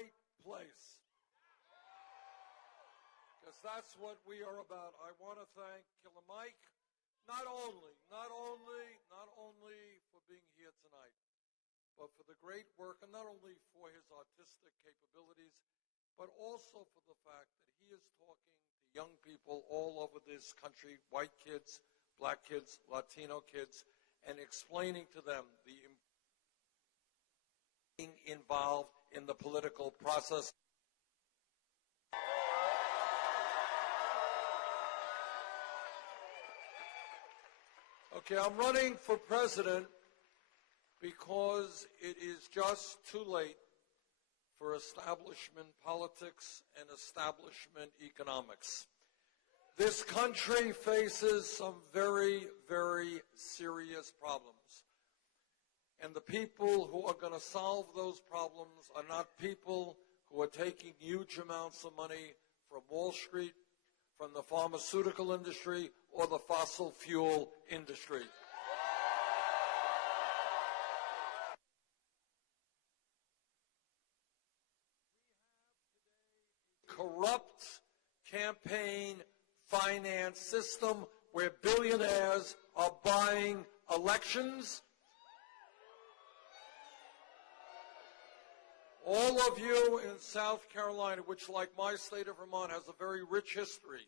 right place. Because that's what we are about. I want to thank Killer Mike, not only for being here tonight, but for the great work, and not only for his artistic capabilities, but also for the fact that he is talking to young people all over this country, white kids, black kids, Latino kids, and explaining to them the being involved in the political process. Okay, I'm running for president because it is just too late for establishment politics and establishment economics. This country faces some very, very serious problems. And the people who are going to solve those problems are not people who are taking huge amounts of money from Wall Street, from the pharmaceutical industry, or the fossil fuel industry. Corrupt campaign finance system where billionaires are buying elections. All of you in South Carolina, which like my state of Vermont has a very rich history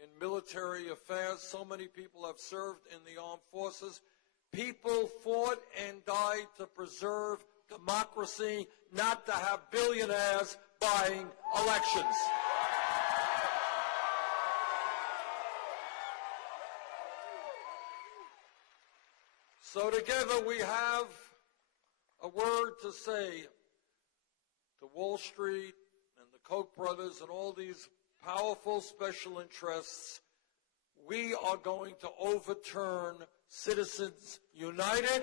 in military affairs, so many people have served in the armed forces. People fought and died to preserve democracy, not to have billionaires buying elections. So together we have a word to say to Wall Street and the Koch brothers and all these powerful special interests. We are going to overturn Citizens United.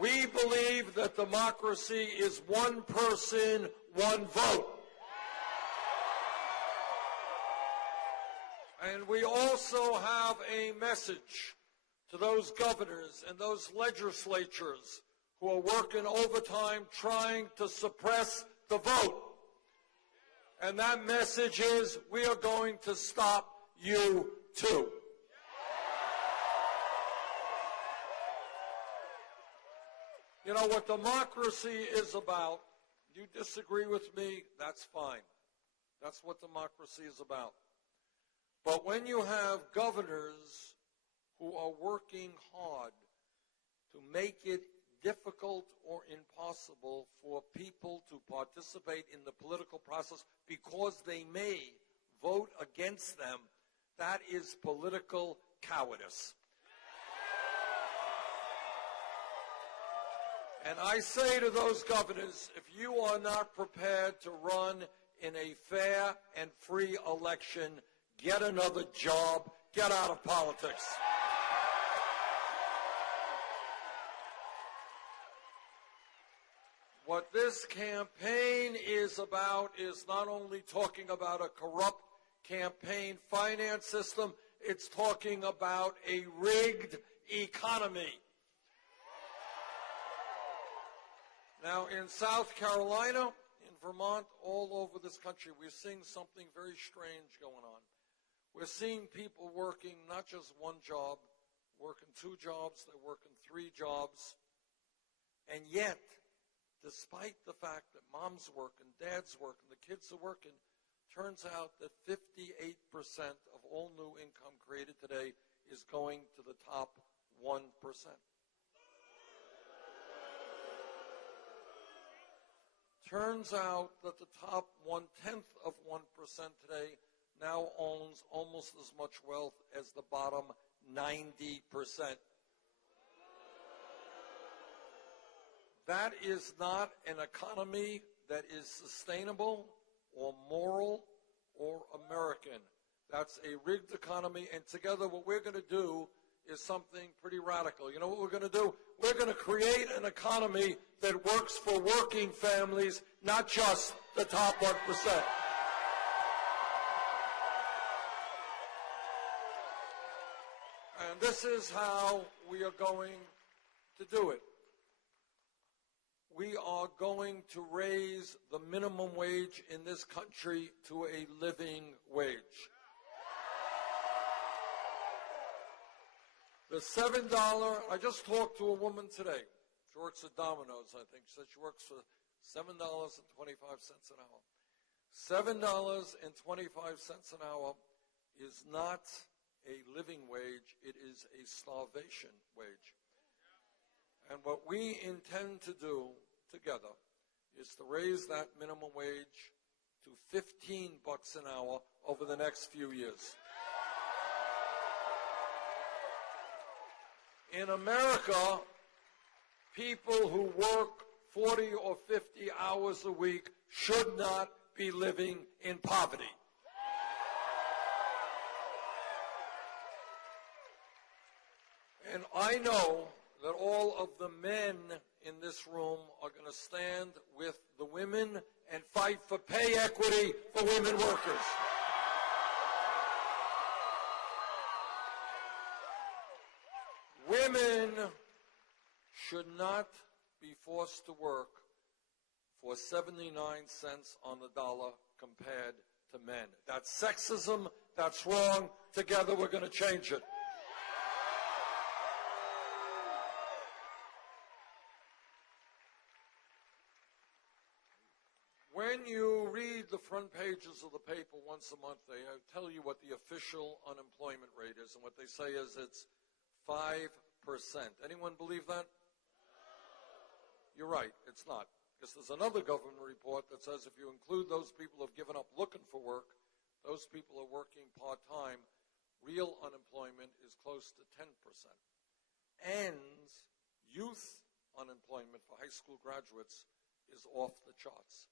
We believe that democracy is one person, one vote. And we also have a message to those governors and those legislatures who are working overtime trying to suppress the vote. And that message is, we are going to stop you too. You know what democracy is about? You disagree with me, that's fine. That's what democracy is about. But when you have governors who are working hard to make it difficult or impossible for people to participate in the political process because they may vote against them, that is political cowardice. And I say to those governors, if you are not prepared to run in a fair and free election, get another job, get out of politics. What this campaign is about is not only talking about a corrupt campaign finance system, it's talking about a rigged economy. Now, in South Carolina, in Vermont, all over this country, we're seeing something very strange going on. We're seeing people working not just one job, working 2 jobs, they're working 3 jobs. And yet, despite the fact that mom's working, dad's working, the kids are working, turns out that 58% of all new income created today is going to the top 1%. Turns out that the top 1/10 of 1% today now owns almost as much wealth as the bottom 90%. That is not an economy that is sustainable or moral or American. That's a rigged economy, and together what we're going to do is something pretty radical. You know what we're going to do? We're going to create an economy that works for working families, not just the top 1%. And this is how we are going to do it. we are going to raise the minimum wage in this country to a living wage. The $7, I just talked to a woman today. She works at Domino's, I think. She said she works for $7.25 an hour. $7.25 an hour is not a living wage, it is a starvation wage. And what we intend to do together is to raise that minimum wage to $15 an hour over the next few years. In America, people who work 40 or 50 hours a week should not be living in poverty. And I know that all of the men in this room are going to stand with the women and fight for pay equity for women workers. Women should not be forced to work for 79 cents on the dollar compared to men. That's sexism. That's wrong. Together we're going to change it. When you read the front pages of the paper once a month, they tell you what the official unemployment rate is, and what they say is it's 5%. Anyone believe that? You're right, it's not. Because there's another government report that says if you include those people who have given up looking for work, those people are working part-time, real unemployment is close to 10%. And youth unemployment for high school graduates is off the charts.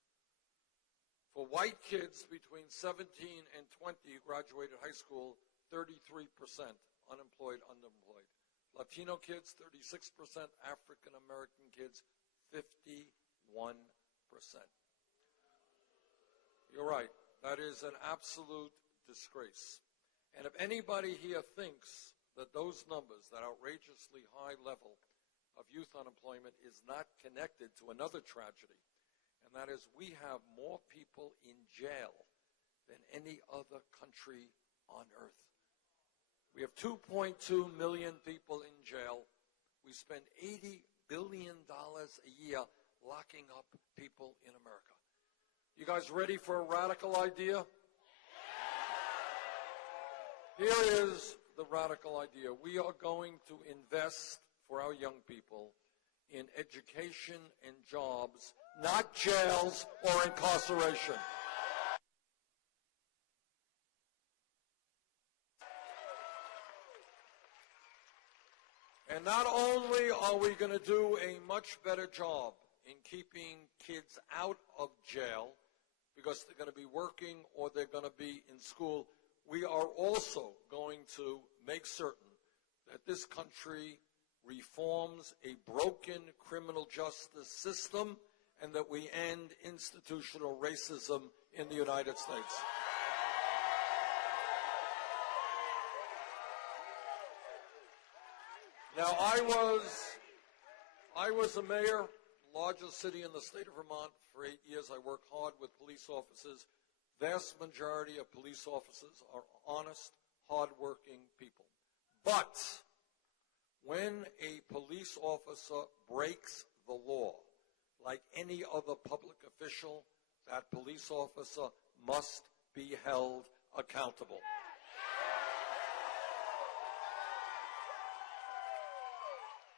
For white kids between 17 and 20 who graduated high school, 33% unemployed, underemployed. Latino kids, 36%. African American kids, 51%. You're right. That is an absolute disgrace. And if anybody here thinks that those numbers, that outrageously high level of youth unemployment, is not connected to another tragedy, and that is we have more people in jail than any other country on earth. We have 2.2 million people in jail. We spend $80 billion a year locking up people in America. You guys ready for a radical idea? Here is the radical idea. We are going to invest for our young people in education and jobs, not jails or incarceration. And not only are we going to do a much better job in keeping kids out of jail because they're going to be working or they're going to be in school, we are also going to make certain that this country reforms a broken criminal justice system and that we end institutional racism in the United States. Now, I was a mayor, largest city in the state of Vermont for 8 years. I worked hard with police officers. Vast majority of police officers are honest, hardworking people. But when a police officer breaks the law, like any other public official, that police officer must be held accountable.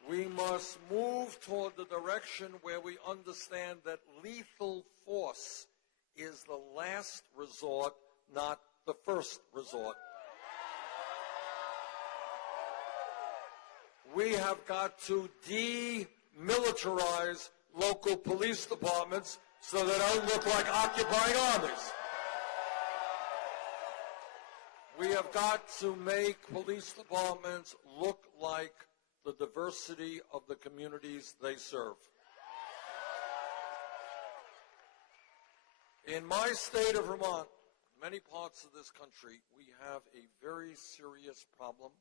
We must move toward the direction where we understand that lethal force is the last resort, not the first resort. We have got to demilitarize local police departments so they don't look like occupying armies. We have got to make police departments look like the diversity of the communities they serve. In my state of Vermont, many parts of this country, we have a very serious problem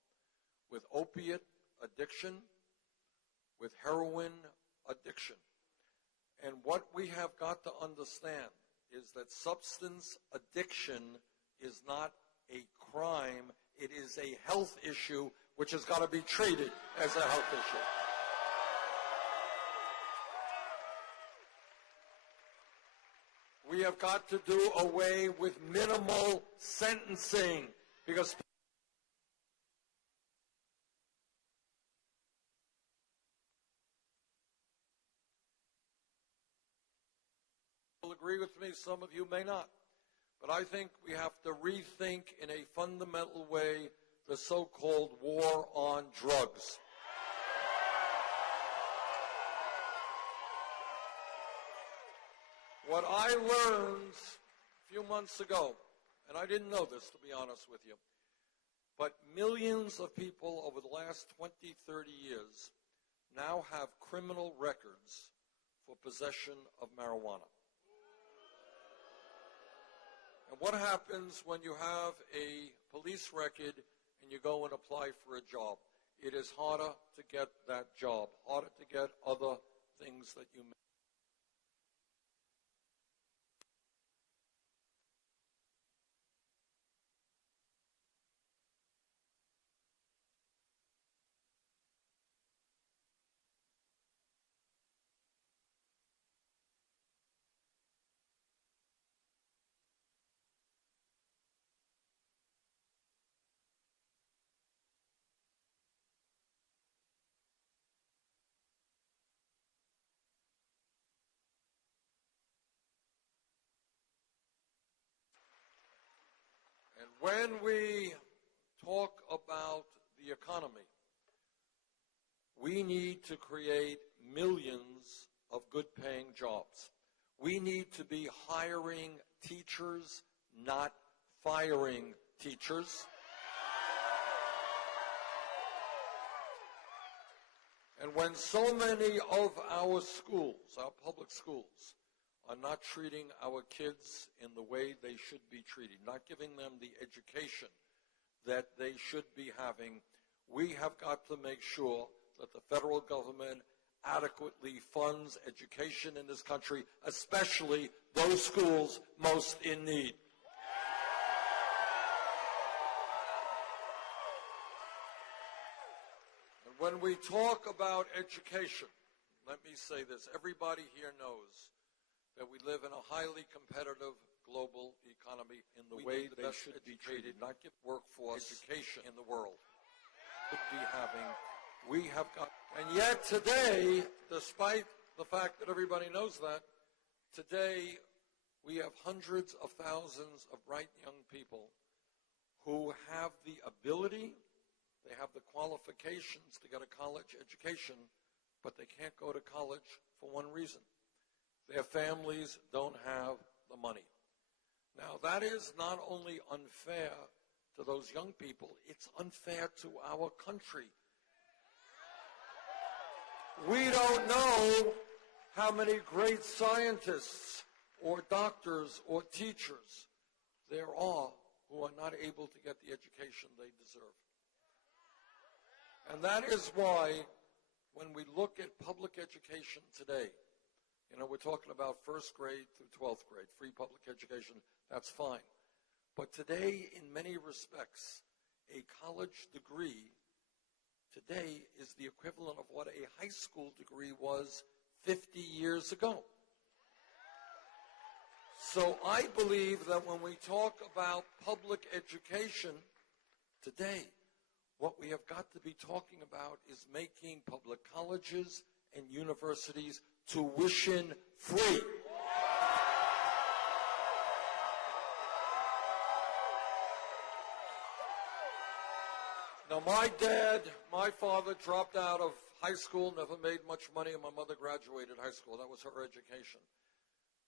with opiate addiction, with heroin addiction. And what we have got to understand is that substance addiction is not a crime. It is a health issue which has got to be treated as a health issue. We have got to do away with minimal sentencing because people agree with me, some of you may not. But I think we have to rethink in a fundamental way the so-called war on drugs. What I learned a few months ago, and I didn't know this to be honest with you, but millions of people over the last 20, 30 years now have criminal records for possession of marijuana. And what happens when you have a police record and you go and apply for a job? It is harder to get that job, harder to get other things that you may. And when we talk about the economy, we need to create millions of good-paying jobs. We need to be hiring teachers, not firing teachers. And when so many of our schools, our public schools, are not treating our kids in the way they should be treated, not giving them the education that they should be having, we have got to make sure that the federal government adequately funds education in this country, especially those schools most in need. And when we talk about education, let me say this, everybody here knows that we live in a highly competitive global economy in the way they should be treated, not give workforce education in the world. Should be having, we have got, and yet today, despite the fact that everybody knows that, today we have hundreds of thousands of bright young people who have the ability, they have the qualifications to get a college education, but they can't go to college for one reason. Their families don't have the money. Now, that is not only unfair to those young people, it's unfair to our country. We don't know how many great scientists or doctors or teachers there are who are not able to get the education they deserve. And that is why when we look at public education today, you know, we're talking about first grade through 12th grade, free public education, that's fine. But today, in many respects, a college degree today is the equivalent of what a high school degree was 50 years ago. So I believe that when we talk about public education today, what we have got to be talking about is making public colleges and universities tuition free. Now, my father dropped out of high school, never made much money, and my mother graduated high school. That was her education.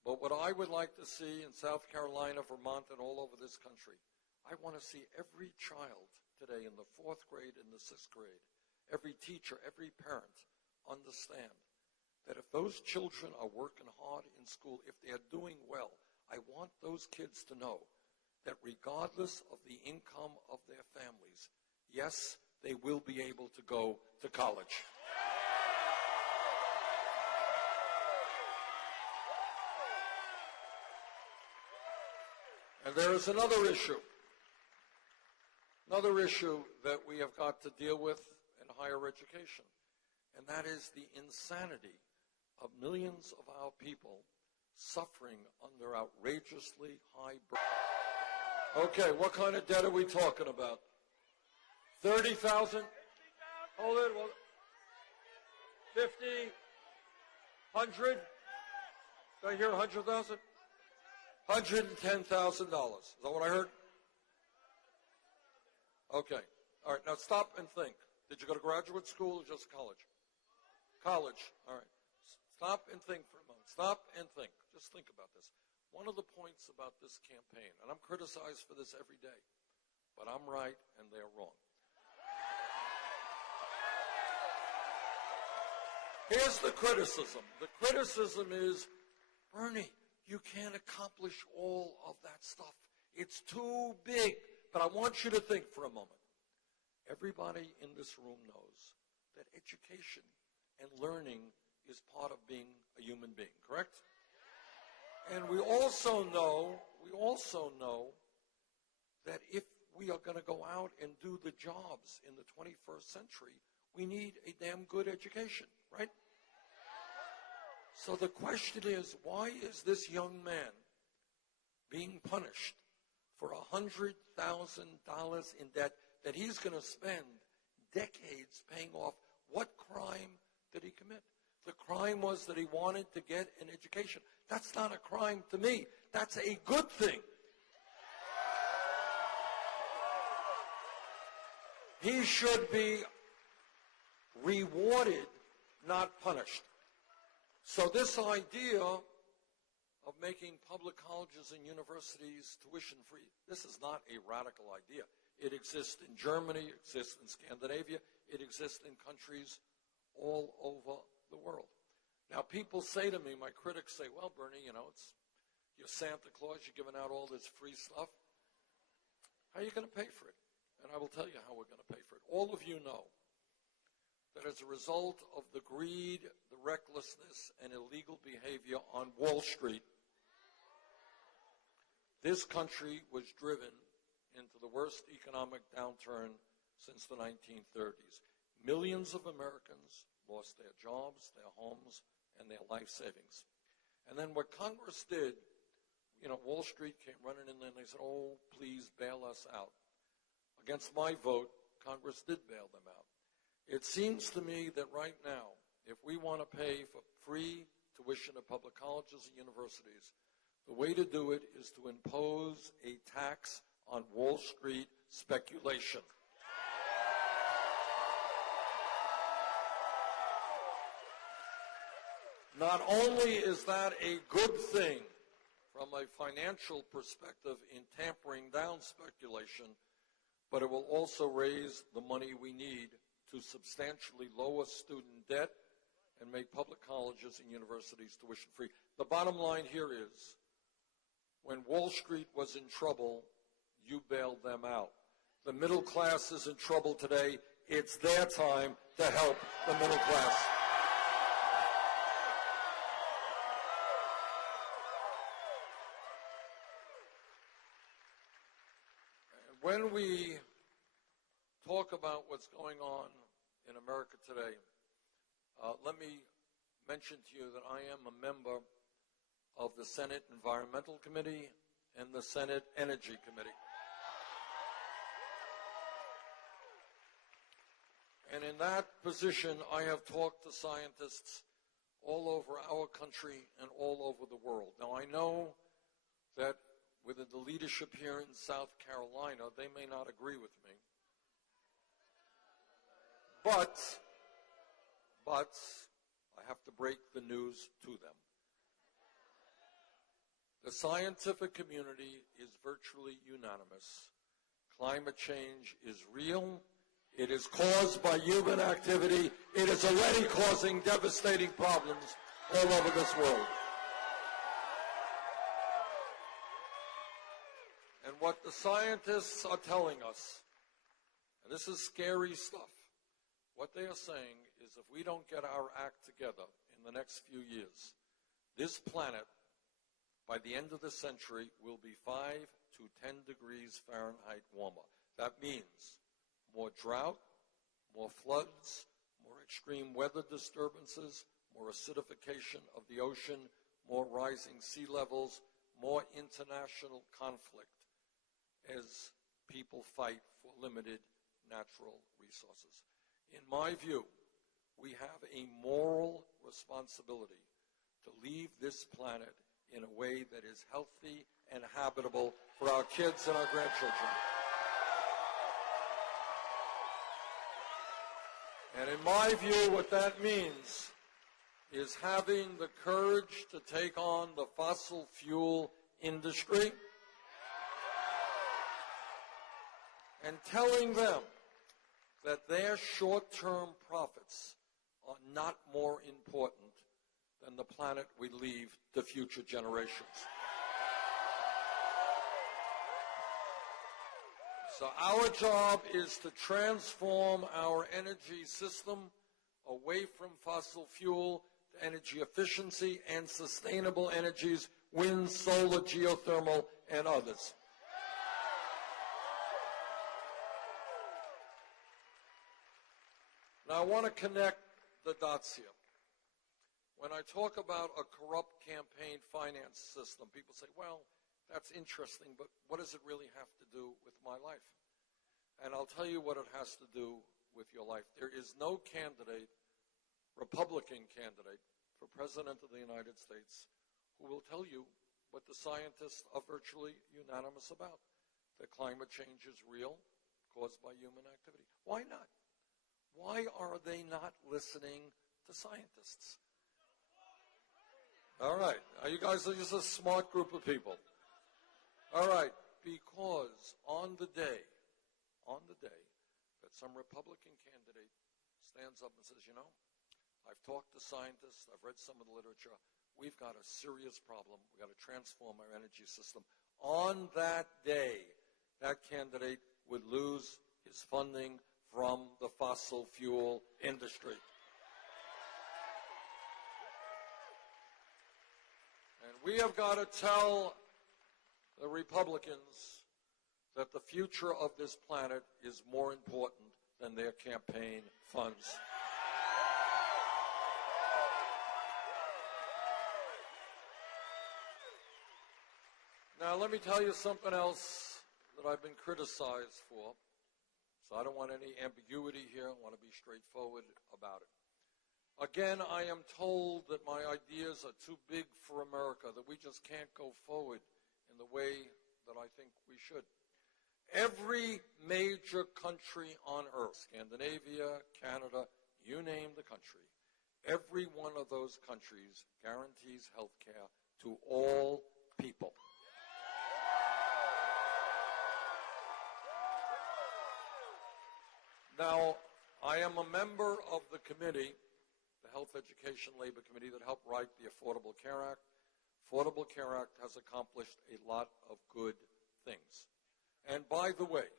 But what I would like to see in South Carolina, Vermont, and all over this country, I want to see every child today in the 4th grade and the 6th grade, every teacher, every parent understand that if those children are working hard in school, if they are doing well, I want those kids to know that regardless of the income of their families, yes, they will be able to go to college. And there is another issue that we have got to deal with in higher education, and that is the insanity of millions of our people suffering under outrageously high burdens. Okay, what kind of debt are we talking about? 30,000? Hold it. 50? 100? Did I hear 100,000? $110,000. Is that what I heard? Okay. All right. Now stop and think. Did you go to graduate school or just college? College. All right. Stop and think for a moment. Stop and think. Just think about this. One of the points about this campaign, and I'm criticized for this every day, but I'm right and they're wrong. Here's the criticism. The criticism is, Bernie, you can't accomplish all of that stuff. It's too big. But I want you to think for a moment. Everybody in this room knows that education and learning is part of being a human being, correct? And we also know that if we are going to go out and do the jobs in the 21st century, we need a damn good education, right? So the question is, why is this young man being punished for $100,000 in debt that he's going to spend decades paying off? What crime did he commit? The crime was that he wanted to get an education. That's not a crime to me. That's a good thing. He should be rewarded, not punished. So this idea of making public colleges and universities tuition free, this is not a radical idea. It exists in Germany, it exists in Scandinavia, it exists in countries all over the world. Now people say to me, my critics say, well, Bernie, you're Santa Claus, you're giving out all this free stuff. How are you going to pay for it? And I will tell you how we're going to pay for it. All of you know that as a result of the greed, the recklessness, and illegal behavior on Wall Street, this country was driven into the worst economic downturn since the 1930s. Millions of Americans lost their jobs, their homes, and their life savings. And then what Congress did, Wall Street came running in there and they said, oh, please bail us out. Against my vote, Congress did bail them out. It seems to me that right now, if we want to pay for free tuition at public colleges and universities, the way to do it is to impose a tax on Wall Street speculation. Not only is that a good thing from a financial perspective in tampering down speculation, but it will also raise the money we need to substantially lower student debt and make public colleges and universities tuition free. The bottom line here is, when Wall Street was in trouble, you bailed them out. The middle class is in trouble today. It's their time to help the middle class. And when we talk about what's going on in America today, let me mention to you that I am a member of the Senate Environmental Committee and the Senate Energy Committee. And in that position, I have talked to scientists all over our country and all over the world. Now, I know that within the leadership here in South Carolina, they may not agree with me. But I have to break the news to them. The scientific community is virtually unanimous. Climate change is real. It is caused by human activity. It is already causing devastating problems all over this world. And what the scientists are telling us, and this is scary stuff, what they are saying is if we don't get our act together in the next few years, this planet, by the end of the century, will be 5 to 10 degrees Fahrenheit warmer. That means more drought, more floods, more extreme weather disturbances, more acidification of the ocean, more rising sea levels, more international conflict as people fight for limited natural resources. In my view, we have a moral responsibility to leave this planet in a way that is healthy and habitable for our kids and our grandchildren. And in my view, what that means is having the courage to take on the fossil fuel industry and telling them that their short-term profits are not more important than the planet we leave to future generations. So our job is to transform our energy system away from fossil fuel to energy efficiency and sustainable energies, wind, solar, geothermal, and others. Now, I want to connect the dots here. When I talk about a corrupt campaign finance system, people say, well, that's interesting, but what does it really have to do with my life? And I'll tell you what it has to do with your life. There is no candidate, Republican candidate, for President of the United States who will tell you what the scientists are virtually unanimous about, that climate change is real, caused by human activity. Why not? Why are they not listening to scientists? All right. You guys are just a smart group of people. All right. Because on the day that some Republican candidate stands up and says, you know, I've talked to scientists, I've read some of the literature, we've got a serious problem, we've got to transform our energy system. On that day, that candidate would lose his funding from the fossil fuel industry. And we have got to tell the Republicans that the future of this planet is more important than their campaign funds. Now, let me tell you something else that I've been criticized for. So I don't want any ambiguity here. I want to be straightforward about it. Again, I am told that my ideas are too big for America, that we just can't go forward in the way that I think we should. Every major country on earth, Scandinavia, Canada, you name the country, every one of those countries guarantees health care to all people. Now, I am a member of the committee, the Health, Education, Labor Committee, that helped write the Affordable Care Act. Affordable Care Act has accomplished a lot of good things. And by the way,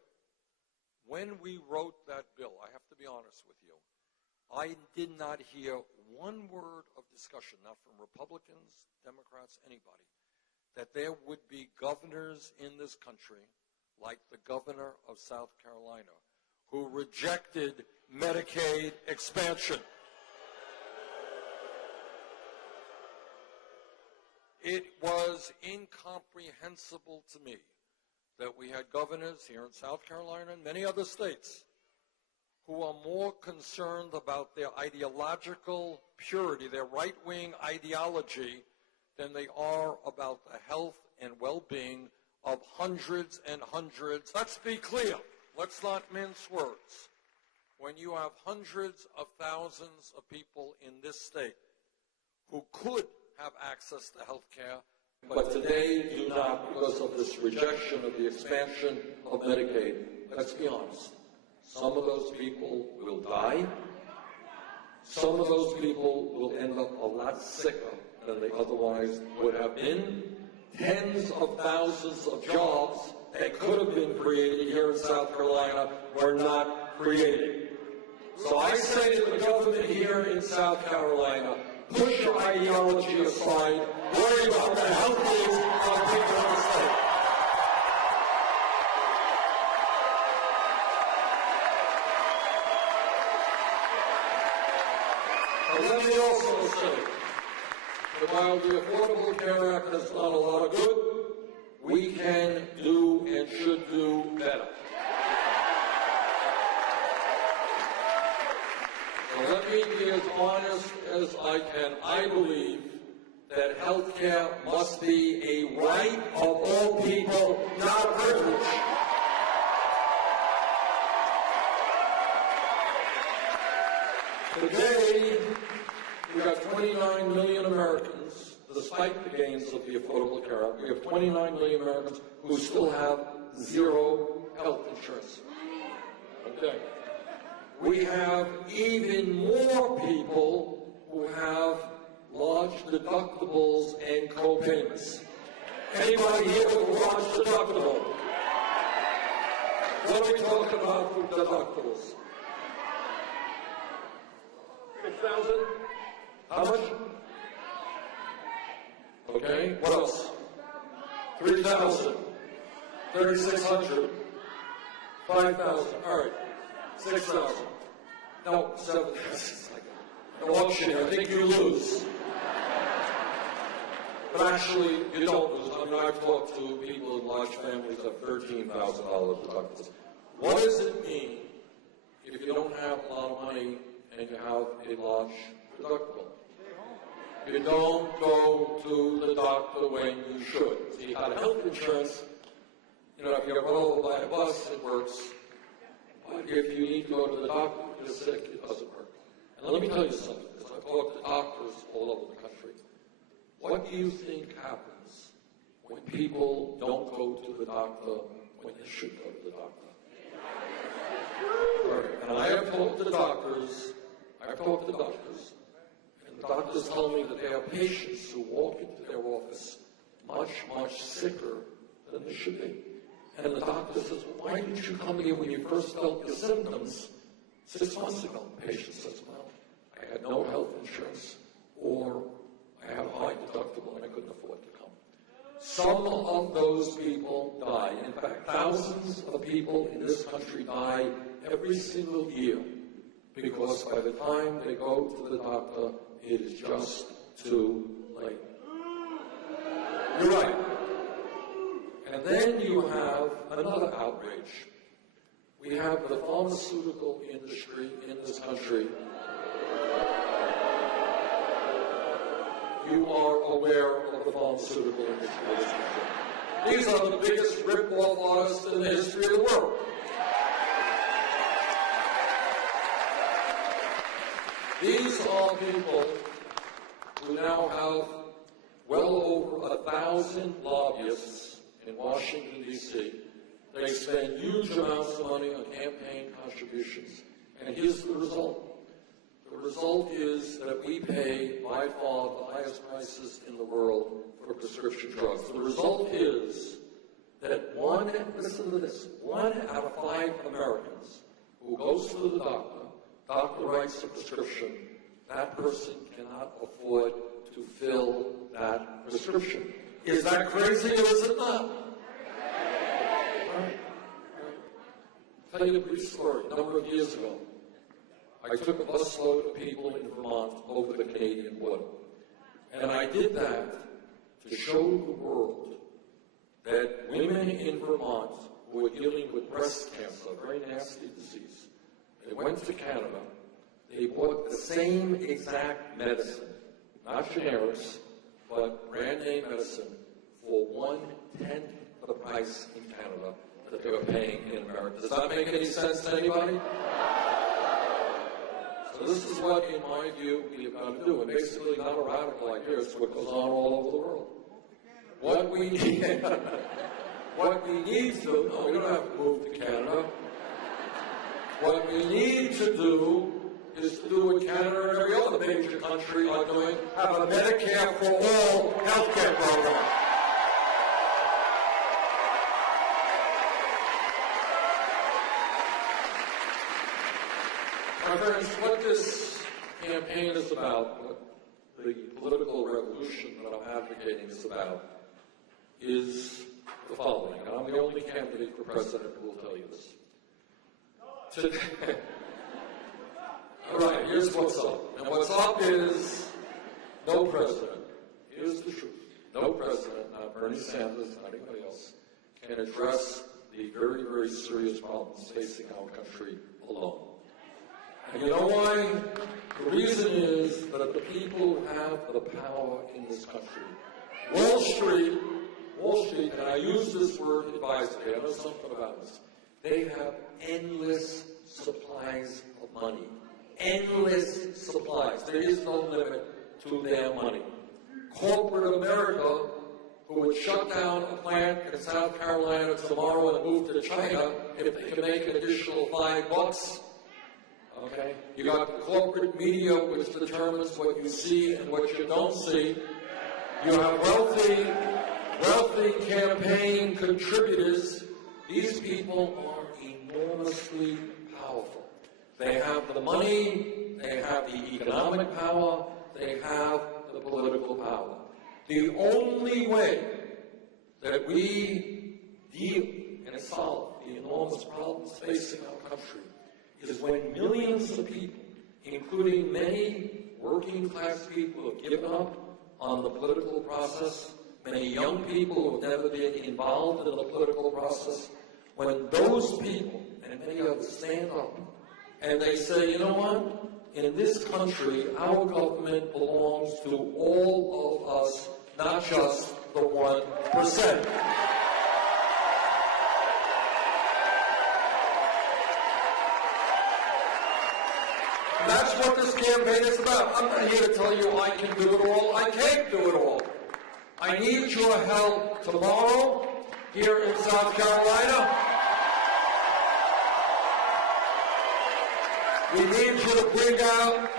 when we wrote that bill, I have to be honest with you, I did not hear one word of discussion, not from Republicans, Democrats, anybody, that there would be governors in this country, like the governor of South Carolina, who rejected Medicaid expansion. It was incomprehensible to me that we had governors here in South Carolina and many other states who are more concerned about their ideological purity, their right-wing ideology, than they are about the health and well-being of hundreds and hundreds. Let's be clear. Let's not mince words. When you have hundreds of thousands of people in this state who could have access to health care, but today do not because of this rejection of the expansion of Medicaid, let's be honest. Some of those people will die. Some of those people will end up a lot sicker than they otherwise would have been. Tens of thousands of jobs that could have been created here in South Carolina were not created. So I say to the government here in South Carolina, push your ideology aside, worry about the health needs of people in the state. let me also say that while the Affordable Care Act has done a lot of good, we can do and should do better. So let me be as honest as I can. I believe that health care must be a right of all people, not a privilege. Today, we've got 29 million Americans, despite the gains of the Affordable Care Act, we have 29 million Americans who still have zero health insurance. Okay. We have even more people who have large deductibles and co-payments. Anybody here with a large deductible? What are we talking about for deductibles? 6,000? How much? Okay, what else? 3,000, 3,600, 5,000, all right, 6,000. No, 7,000. It's like an auction. I think you lose. But actually, you don't lose. I mean, I've talked to people in large families that have $13,000 deductibles. What does it mean if you don't have a lot of money and you have a large deductible? You don't go to the doctor when you should. See, you have health insurance, you know, if you get run over by a bus, it works. But if you need to go to the doctor, you're sick, it doesn't work. And let me tell you something, because I've talked to doctors all over the country. What do you think happens when people don't go to the doctor when they should go to the doctor? Right. And I have talked to the doctors, and the doctors tell me that they have patients who walk into their office much, much sicker than they should be. And the doctor says, well, why didn't you come here when you first felt your symptoms 6 months ago? The patient says, well, I had no health insurance, or I had a high deductible and I couldn't afford to come. Some of those people die. In fact, thousands of people in this country die every single year because by the time they go to the doctor, it is just too late. You're right. And then you have another outrage. We have the pharmaceutical industry in this country. You are aware of the pharmaceutical industry in this country. These are the biggest rip-off artists in the history of the world. These are people who now have well over 1,000 lobbyists in Washington, D.C. They spend huge amounts of money on campaign contributions. And here's the result. The result is that we pay by far the highest prices in the world for prescription drugs. The result is that listen to this, 1 out of 5 Americans who goes to the doctor writes a prescription, that person cannot afford to fill that prescription. Is that crazy or is it not? All right. I'll tell you a brief story. A number of years ago, I took a busload of people in Vermont over the Canadian border. And I did that to show the world that women in Vermont who were dealing with breast cancer, a very nasty disease, they went to Canada, they bought the same exact medicine, not generics, but brand name medicine, for 1/10 of the price in Canada that they were paying in America. Does that make any sense to anybody? So this is what, in my view, we have got to do. And basically, not a radical idea, it's what goes on all over the world. What we need to, no, we don't have to move to Canada. What we need to do is to do what Canada and every other major country are doing, have a Medicare for all health care program. My friends, what this campaign is about, what the political revolution that I'm advocating is about, is the following. And I'm the only candidate for president who will tell you this. All right, here's what's up. And what's up is no president. Here's the truth. No president, not Bernie Sanders, not anybody else, can address the very, very serious problems facing our country alone. And you know why? The reason is that the people have the power in this country. Wall Street, and I use this word advisedly, I know something about this, they have endless supplies of money. Endless supplies. There is no limit to their money. Corporate America, who would shut down a plant in South Carolina tomorrow and move to China if they can make an additional $5. Okay? You got the corporate media, which determines what you see and what you don't see. You have wealthy campaign contributors. These people are enormously powerful. They have the money, they have the economic power, they have the political power. The only way that we deal and solve the enormous problems facing our country is when millions of people, including many working class people who have given up on the political process, many young people who have never been involved in the political process, when those people and many others stand up and they say, you know what? In this country, our government belongs to all of us, not just the 1%. And that's what this campaign is about. I'm not here to tell you I can do it all. I can't do it all. I need your help tomorrow here in South Carolina. We need you to bring out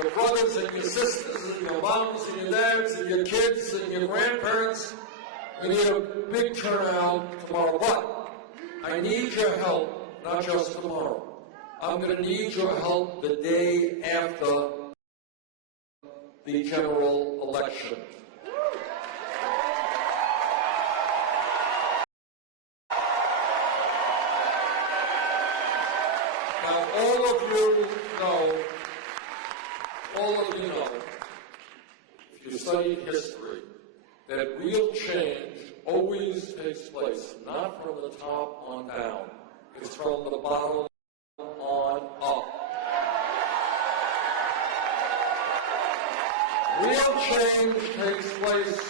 your brothers and your sisters and your moms and your dads and your kids and your grandparents. We need a big turnout tomorrow. But I need your help, not just tomorrow. I'm going to need your help the day after the general election. Now, all of you know, if you study history, that real change always takes place, not from the top on down. It's from the bottom on up. Real change takes place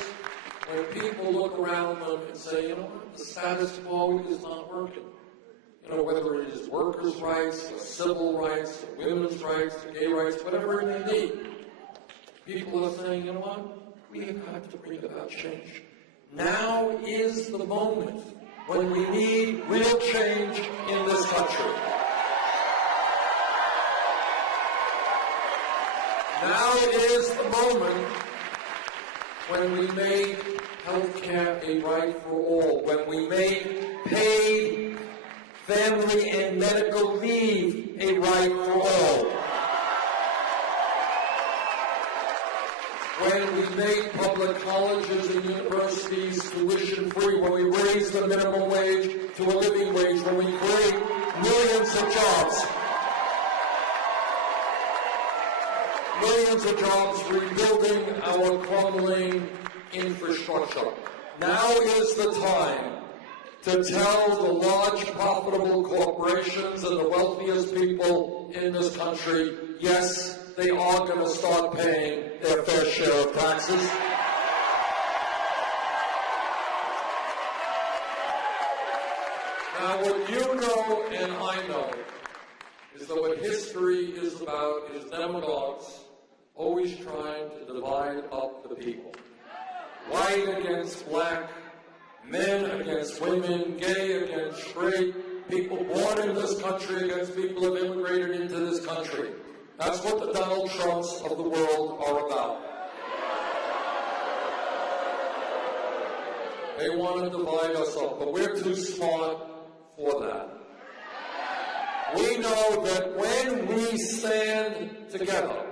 when people look around them and say, you know what, the status quo is not working. You know, whether it is workers' rights, or civil rights, or women's rights, or gay rights, whatever it may be. People are saying, you know what, we have got to bring about change. Now is the moment when we need real change in this country. Now is the moment when we make health care a right for all, when we make paid family and medical leave a right for all, when we make public colleges and universities tuition-free, when we raise the minimum wage to a living wage, when we create millions of jobs. Millions of jobs rebuilding our crumbling infrastructure. Now is the time to tell the large profitable corporations and the wealthiest people in this country, yes, they are going to start paying their fair share of taxes. Now, what you know and I know is that what history is about is demagogues always trying to divide up the people. White against black, men against women, gay against straight, people born in this country against people who have immigrated into this country. That's what the Donald Trumps of the world are about. They want to divide us up, but we're too smart for that. We know that when we stand together,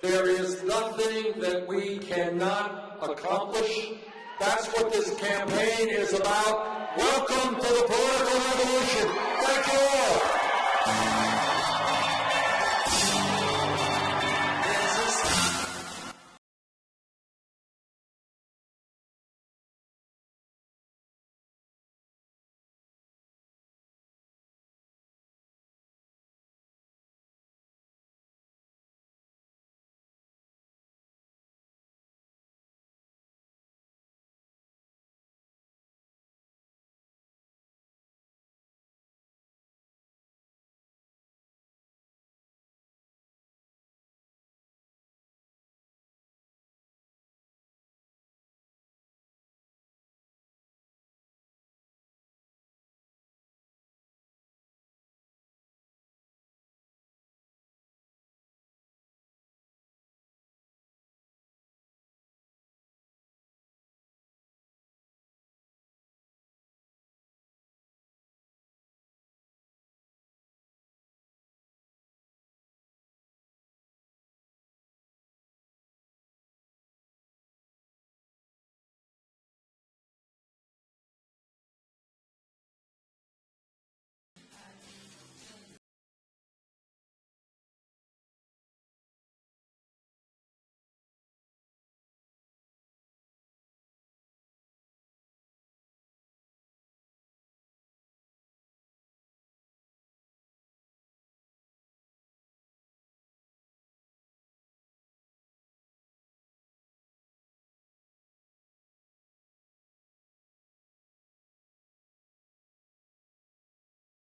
there is nothing that we cannot accomplish. That's what this campaign is about. Welcome to the political revolution. Thank you all.